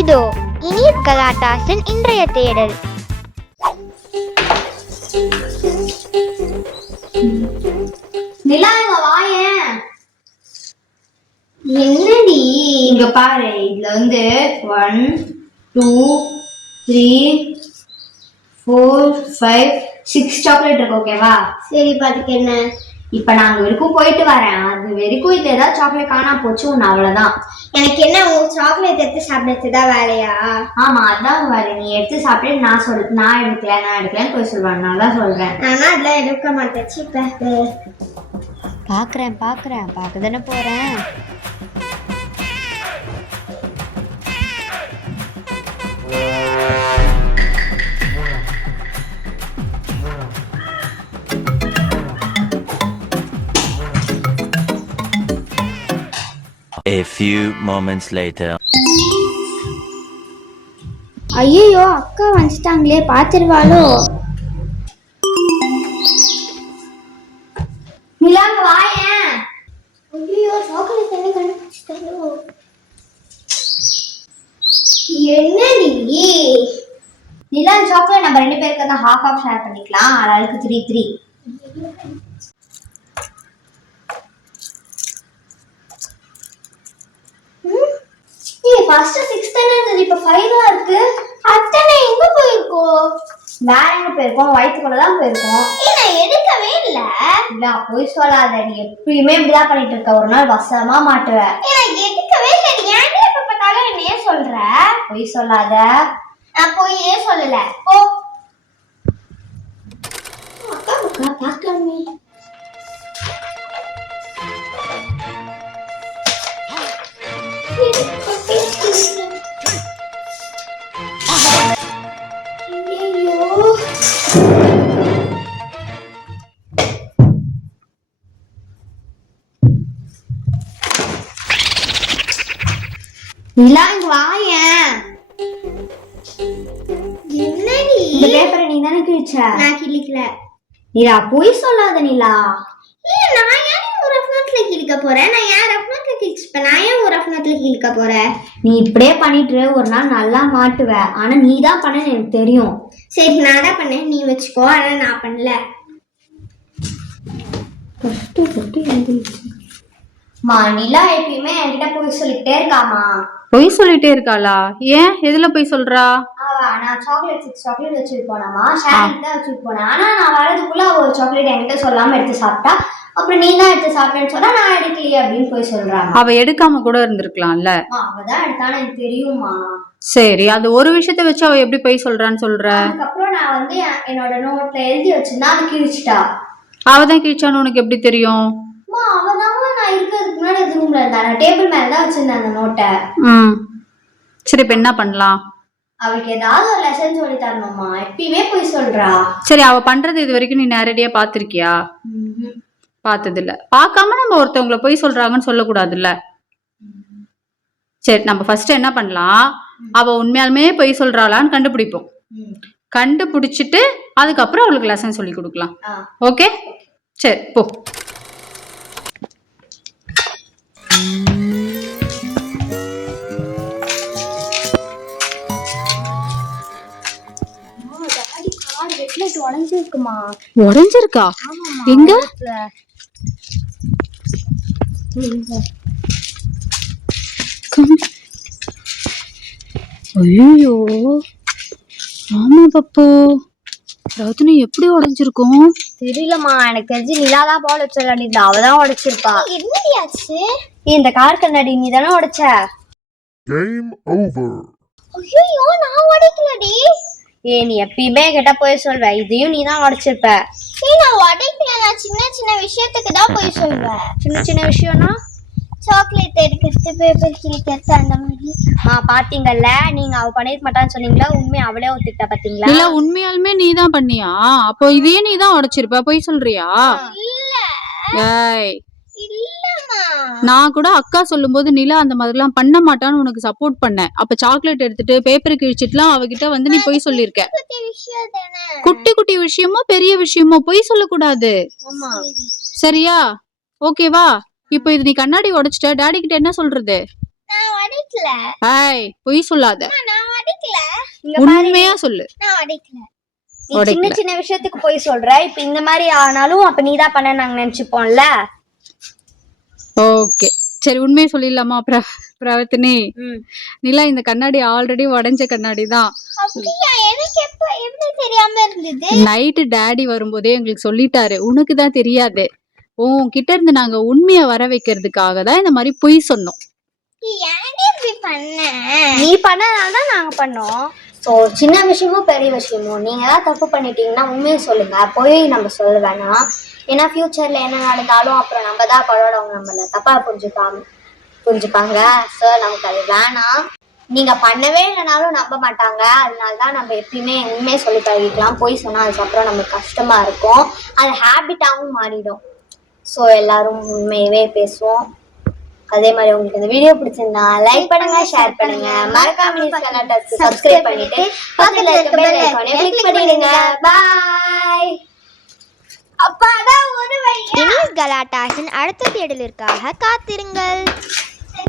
இதோ இனியத் கலாட்டாஸின் இன்றைய தேடல். நிலா இங்க வாயேன். என்னடி இங்க பாரு, இதுல வந்து 1 2 3 4 5 6 சாக்லேட் இருக்கு. ஓகேவா? சரி, பாத்துக்கு என்ன. இப்ப நான் அங்க வரைக்கும் போயிட்டு வரேன். அது வரைக்கும் இது ஏதாவது சாக்லேட் காணாம போச்சு ஒன்னு, அவ்வளவுதான். எனக்கு என்ன, உன் சாக்லேட் எடுத்து சாப்பிடுறதுதான் வேலையா? ஆமா, அதான் வேலை. நீ எடுத்து சாப்பிட்டு நான் எடுக்கலன்னு போய் சொல்லுவேன். நான் தான் சொல்றேன். ஆனா அதெல்லாம் எடுக்க மாட்டேச்சு. பாக்குறேன் பார்க்க தானே போறேன். A few moments later. ஐயோ, அக்கா வந்துட்டாங்களே, பாத்துருவாளோ? நிலாங்க வாயேன். ஐயோ, சாக்லேட் என்ன கண்டுபிடிச்சிட்டாலோ? என்ன நீ நிலா, சாக்லேட் நம்ம 2 பேருக்கு தான் half ஷேர் பண்ணிக்கலாம். ஆளுக்கு 3 ஃபர்ஸ்ட் 6 தானே இருந்தது, இப்ப 5 தான் இருக்கு. அத்தனை எங்க போயிருக்கோம்? வேற எங்க போயிருக்கோம்? வயிற்றுக்குள்ள தான் போயிருக்கோம். நான் எடுக்கவே இல்ல. இல்ல, போய் சொல்லாத. நீ எப்பயுமே இப்படிதான் பண்ணிட்டு இருக்க. ஒரு நாள் வசமா மாட்டுவ. நான் எடுக்கவே இல்லை. ஏன் எப்ப பார்த்தாலும் என்னையே சொல்ற? போய் சொல்லாத. நான் போயே சொல்லல. போ. அக்கா பார்க்கலாமே. நிலா, இங்க வாயேன். என்னடி இந்த பேப்பரை நீ தானே கிழிச்ச? நான் கிழிக்கல. நிலா, போய் சொல்லாத நிலா. நான் ஏன் ஒரு ரஃப்னட்ல கிழிக்க போறேன்? நான் ஏன் ரஃப்னட்ல கிழிச்சப்ப? நான் ஏன் ஒரு ரஃப்னட்ல கிழிக்க போறேன்? நீ இப்படியே பண்ணிட்டு ஒரு நாள் நல்லா மாட்டுவ. ஆனா நீ தான் பண்ண, எனக்கு தெரியும். சரி, நான் தான் பண்ணேன், நீ வச்சுக்கோ. ஆனா நான் பண்ணல. நிலா எப்பயுமே என்கிட்ட போய் சொல்லிட்டே இருக்காமா. பொய் சொல்லிட்டே இருக்காளா? ஏன், எதுல போய் சொல்றா? நான் சாக்லேட் வச்சுட்டு போனாமா, ஷேரிங் தான் வச்சுட்டு போனேன். ஆனா நான் வரதுக்குள்ள ஒரு சாக்லேட் என்கிட்ட சொல்லாம எடுத்து சாப்பிட்டா. அப்புறம் நீ தான் எடுத்து சாப்பிட்டேன்னு சொன்னா நான் எடுக்கலையே அப்படின்னு போய் சொல்றாங்க. அவ எடுக்காம கூட இருந்திருக்கலாம்ல. அவதான் எடுத்தான்னு எனக்கு தெரியுமா. சரி, அது ஒரு விஷயத்த வச்சு அவ எப்படி போய் சொல்றான்னு சொல்ற? அதுக்கப்புறம் நான் வந்து என்னோட நோட்ல எழுதி வச்சிருந்தா அது கிழிச்சிட்டா. அவதான் கிழிச்சான்னு உனக்கு எப்படி தெரியும்? அவதான் நான் இருக்கிறதுக்கு முன்னாடி ரூம்ல இருந்தா. நான் டேபிள் மேலதான் வச்சிருந்தேன் அந்த நோட்டை. சரி, இப்ப என்ன பண்ணலாம்? அவளுக்கு ஏதாவது ஒரு லெசன் சொல்லி தரணுமா? எப்பயுமே போய் சொல்றா. சரி, அவ பண்றது இது வரைக்கும் நீ நேரடியா பாத்திருக்கியா? பார்த்தது இல்ல. பார்க்காம நம்ம ஒருத்தவங்களை போய் சொல்றாங்கன்னு சொல்லக்கூடாதுல்ல. சரி, நம்ம ஃபர்ஸ்ட் என்ன பண்ணலாம், அவ உண்மையாலுமே போய் சொல்றாளான்னு கண்டுபிடிப்போம். கண்டுபிடிச்சிட்டு அதுக்கப்புறம் அவளுக்கு லெசன் சொல்லி கொடுக்கலாம். ஓகே, சரி, போ. உடைஞ்சிருக்கா? எங்க? ஐயோ, ஆமா பப்பு. ரவுத்தினி எப்படி உடைஞ்சிருக்கும் தெரியலமா. எனக்கு தெரிஞ்சு நிலாதான் பால் வச்சிருக்கா. அவதான் உடைச்சிருப்பா. என்னடி ஆச்சு? இந்த கார் கண்ணாடி நீ தானே உடைச்ச? Game over. ஐயோ, நான் உடைக்கலடி. நீ எப்பயுமே கிட்ட போய் சொல்வ. இதையும் நீ தான் உடைச்சிருப்ப. நான் உடைக்கல. நான் சின்ன சின்ன விஷயத்துக்கு தான் போய் சொல்வேன். சின்ன சின்ன விஷயம்னா சாக்லேட் எடுக்கிறது, பேப்பர் கிழிக்கிறது, அந்த மாதிரி. பாத்தீங்கல்ல, நீங்க அவ பண்ணிருக்க மாட்டான்னு சொன்னீங்களா, உண்மை அவளே ஒத்துக்கிட்ட. பாத்தீங்களா? இல்ல, உண்மையாலுமே நீ தான் பண்ணியா? அப்போ இதையே நீ தான் உடைச்சிருப்ப. போய் சொல்றியா? ஏய், நான் கூட அக்கா சொல்லும் போது நிலா அந்த மாதிரி எல்லாம் பண்ண மாட்டான்னு உனக்கு சப்போர்ட் பண்ணேன். அப்ப சாக்லேட் எடுத்துட்டு பேப்பர் கிழிச்சிட்டுலாம் அவகிட்ட வந்து நீ போய் சொல்லிருக்க. குட்டி குட்டி விஷயமோ பெரிய விஷயமோ போய் சொல்லக்கூடாது, சரியா? ஓகேவா? இப்போ இது நீ கண்ணாடி உடைச்சிட்ட, டாடி கிட்ட என்ன சொல்றது? நான் உடைக்கல. ஏய் பொய் சொல்லாத, நான் உடைக்கல. உண்மையா சொல்லு. நான் உடைக்கல. நீ உடைக்கல. சின்ன சின்ன விஷயத்துக்கு போய் சொல்ற. இப்ப இந்த மாதிரி ஆனாலும் அப்ப நீதான் பண்ண நாங்க நினைச்சுப்போம்ல. ஓகே சரி, உண்மையை சொல்லிடலாமா பிரவர்த்தினி? நிலா, இந்த கண்ணாடி ஆல்ரெடி உடைஞ்ச கண்ணாடி தான். அப்படியா? எனக்கு எப்படி தெரியாம இருந்தது? நைட்டு டாடி வரும்போதே எங்களுக்கு சொல்லிட்டாரு, உனக்கு தான் தெரியாது. உன்கிட்ட இருந்து நாங்க உண்மையை வர வைக்கிறதுக்காக தான் இந்த மாதிரி பொய் சொன்னோம். நீ பண்ணனால தான் நாங்க பண்ணோம். ஸோ சின்ன விஷயமும் பெரிய விஷயமும் நீங்க தான் தப்பு பண்ணிட்டீங்கன்னா உண்மையை சொல்லுங்க, போய் நம்ம சொல்ல வேணாம். ஏன்னா ஃபியூச்சர்ல என்ன நடந்தாலும் அப்புறம் நம்ம தான் பழோடவங்க நம்மள தப்பா புரிஞ்சுப்பாங்க. ஸோ நமக்கு அது வேணாம். நீங்க பண்ணவே இல்லைனாலும் நம்ப மாட்டாங்க. அதனாலதான் நம்ம எப்பயுமே உண்மையை சொல்லி பழகிக்கலாம். போய் சொன்னா அதுக்கப்புறம் நமக்கு கஷ்டமா இருக்கும், அது ஹேபிட்டாகவும் மாறிடும். ஸோ எல்லாரும் உண்மையவே பேசுவோம். அதே மாதிரி உங்களுக்கு இந்த வீடியோ பிடிச்சிருந்தா லைக் பண்ணுங்க, ஷேர் பண்ணுங்க, மறக்காம நியூஸ் கலாட்டாஸ்க்கு சப்ஸ்கிரைப் பண்ணிட்டு பக்கத்துல இருக்க பெல் ஐகானை கிளிக் பண்ணிடுங்க. பாய். அப்பாடா ஒரு வழியா. நியூஸ் கலாட்டாஸின் அடுத்த தேடலிற்காக காத்திருங்கள்.